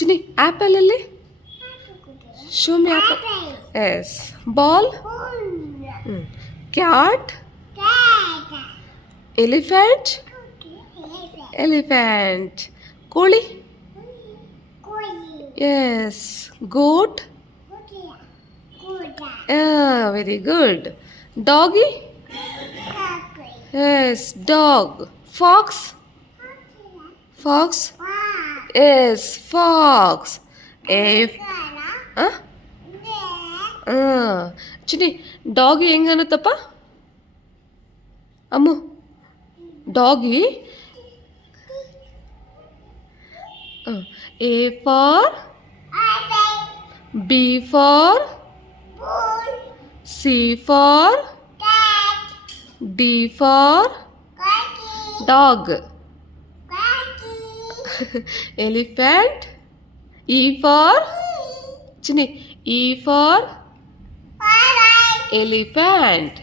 Chini apple ಅಲ್ಲಿ show me apple. Yes. Ball. Cat. Elephant. Elephant. ಕೋಳಿ. Yes. Goat. Very good. Doggy. Yes. Dog. Fox. Fox. Yes. Fox. Chini doggy ಹೆಂಗನ್ನತ್ತಪ್ಪ Ammu? Doggy A for B for C for D for dog. Elephant. E for Chini E for elephant.